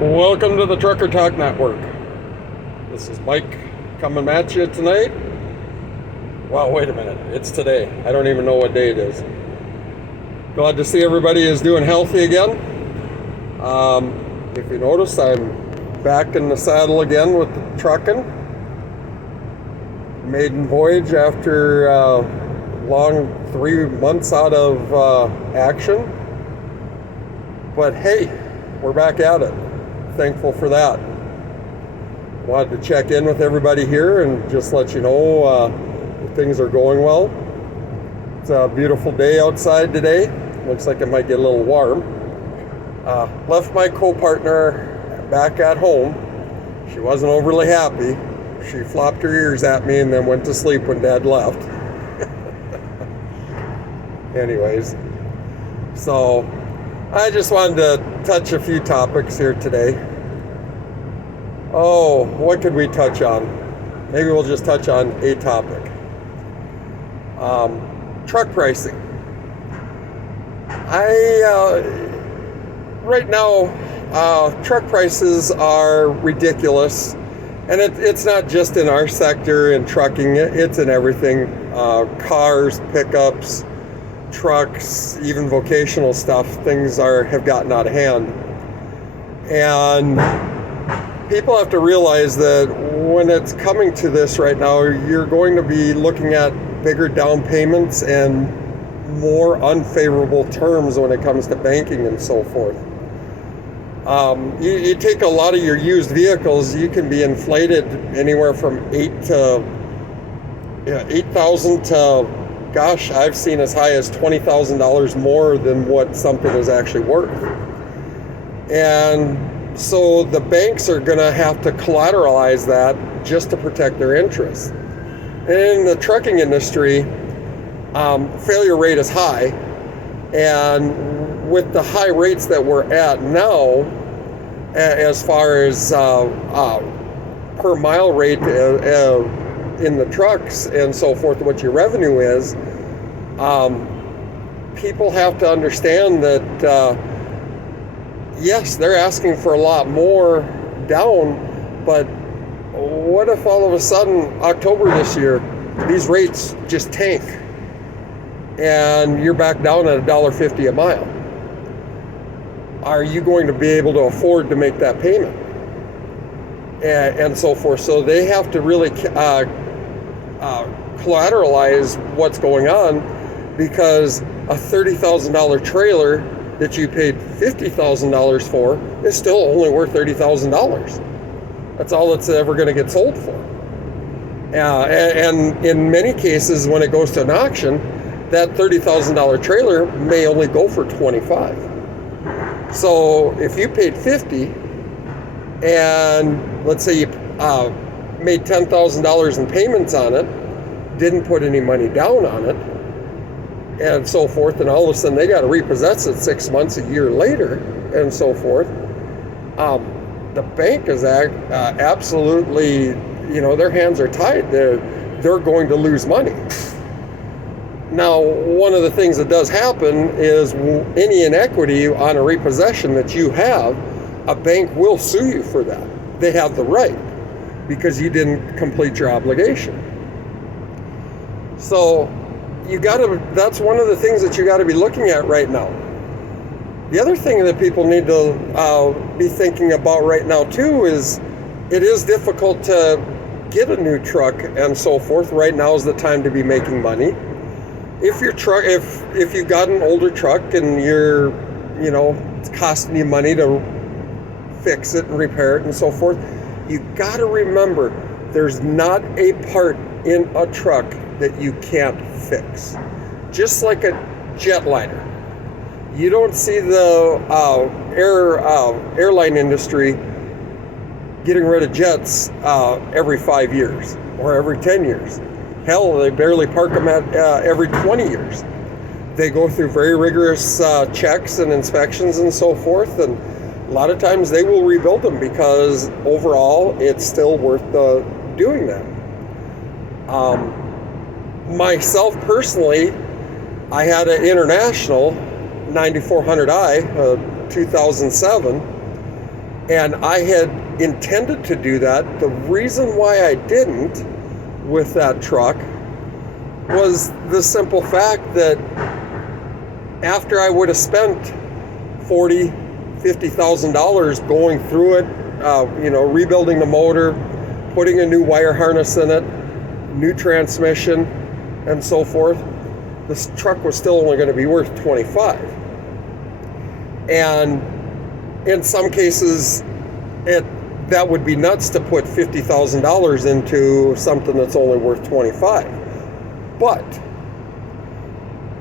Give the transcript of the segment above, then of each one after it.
Welcome to the Trucker Talk Network. This is Mike coming at you tonight. Well, wait a minute. It's today. I don't even know what day it is. Glad to see everybody is doing healthy again. If you notice, I'm back in the saddle again with the trucking. Maiden voyage after a long 3 months out of action. But hey, we're back at it. Thankful for that. Wanted to check in with everybody here and just let you know things are going well. It's a beautiful day outside today. Looks like it might get a little warm. Left my co-partner back at home. She wasn't overly happy. She flopped her ears at me and then went to sleep when Dad left. Anyways, so I just wanted to touch a few topics here today. Oh, what could we touch on? Maybe we'll just touch on a topic. Truck pricing. Right now, truck prices are ridiculous. And it's not just in our sector in trucking, it's in everything. Cars, pickups, trucks, even vocational stuff, things have gotten out of hand. And people have to realize that when it's coming to this right now, you're going to be looking at bigger down payments and more unfavorable terms when it comes to banking and so forth. You take a lot of your used vehicles, you can be inflated anywhere from $8,000 to, gosh, I've seen as high as $20,000 more than what something is actually worth. And so the banks are going to have to collateralize that just to protect their interests. And in the trucking industry, failure rate is high. And with the high rates that we're at now, as far as per mile rate in the trucks and so forth, what your revenue is, people have to understand that yes, they're asking for a lot more down, but what if all of a sudden October this year these rates just tank and you're back down at $1.50 a mile? Are you going to be able to afford to make that payment and so forth? So they have to really collateralize what's going on, because a $30,000 trailer that you paid $50,000 for is still only worth $30,000. That's all it's ever going to get sold for. And in many cases, when it goes to an auction, that $30,000 trailer may only go for $25,000. So if you paid $50,000 and let's say you made $10,000 in payments on it, didn't put any money down on it, and so forth, and all of a sudden they got to repossess it 6 months, a year later, and so forth, the bank is absolutely, their hands are tied. They're going to lose money. Now, one of the things that does happen is any inequity on a repossession that you have, a bank will sue you for that. They have the right, because you didn't complete your obligation. So that's one of the things that you got to be looking at right now. The other thing that people need to be thinking about right now too is it is difficult to get a new truck and so forth. Right now is the time to be making money. If your truck, if you've got an older truck and it's costing you money to fix it and repair it and so forth, you got to remember there's not a part in a truck that you can't fix. Just like a jetliner. You don't see the airline industry getting rid of jets every 5 years or every 10 years. Hell, they barely park them at every 20 years. They go through very rigorous checks and inspections and so forth, and a lot of times they will rebuild them because overall it's still worth doing that. Myself personally, I had an International 9400i, 2007, And I had intended to do that. The reason why I didn't with that truck was the simple fact that after I would have spent $50,000 going through it, rebuilding the motor, putting a new wire harness in it, new transmission, and so forth, this truck was still only going to be worth $25,000. And in some cases, that would be nuts to put $50,000 into something that's only worth $25,000. But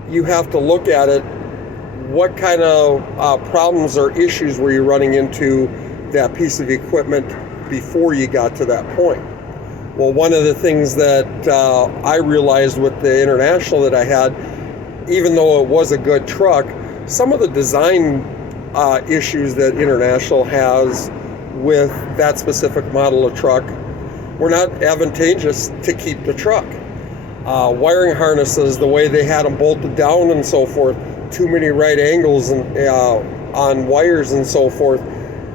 you have to look at it. What kind of problems or issues were you running into that piece of equipment before you got to that point? Well, one of the things that I realized with the International that I had, even though it was a good truck, some of the design issues that International has with that specific model of truck were not advantageous to keep the truck. Wiring harnesses, the way they had them bolted down and so forth, too many right angles on wires and so forth.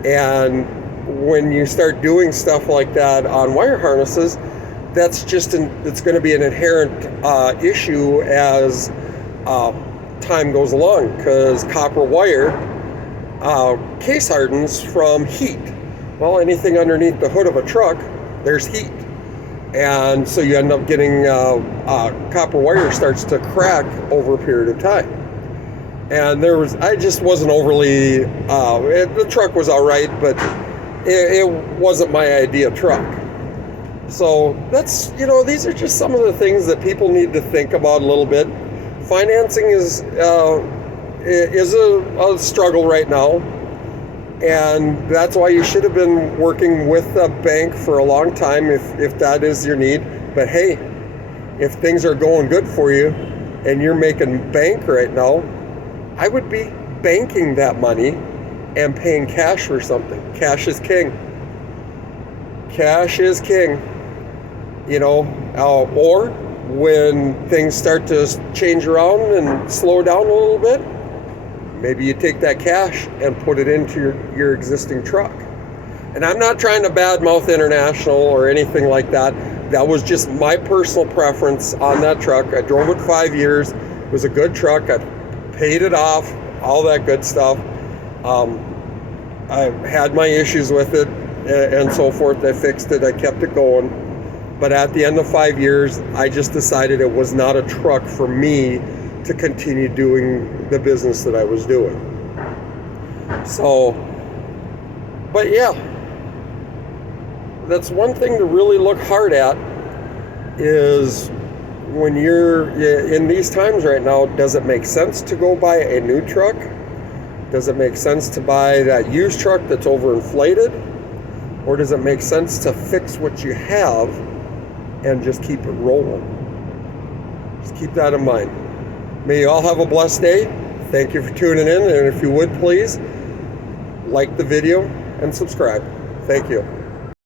And when you start doing stuff like that on wire harnesses, it's going to be an inherent issue as time goes along, because copper wire case hardens from heat. Well, anything underneath the hood of a truck, there's heat. And so you end up getting copper wire starts to crack over a period of time. And I just wasn't overly, the truck was all right, but it wasn't my idea truck. So that's, these are just some of the things that people need to think about a little bit. Financing is a struggle right now. And that's why you should have been working with a bank for a long time if that is your need. But hey, if things are going good for you and you're making bank right now, I would be banking that money and paying cash for something. Cash is king. Cash is king. Or when things start to change around and slow down a little bit, maybe you take that cash and put it into your existing truck. And I'm not trying to badmouth International or anything like that. That was just my personal preference on that truck. I drove it 5 years. It was a good truck. I paid it off, all that good stuff. I had my issues with it and so forth. I fixed it. I kept it going. But at the end of 5 years, I just decided it was not a truck for me to continue doing the business that I was doing. So, but yeah, that's one thing to really look hard at, is when you're in these times right now, does it make sense to go buy a new truck? Does it make sense to buy that used truck that's overinflated? Or does it make sense to fix what you have and just keep it rolling? Just keep that in mind. May you all have a blessed day. Thank you for tuning in. And if you would, please like the video and subscribe. Thank you.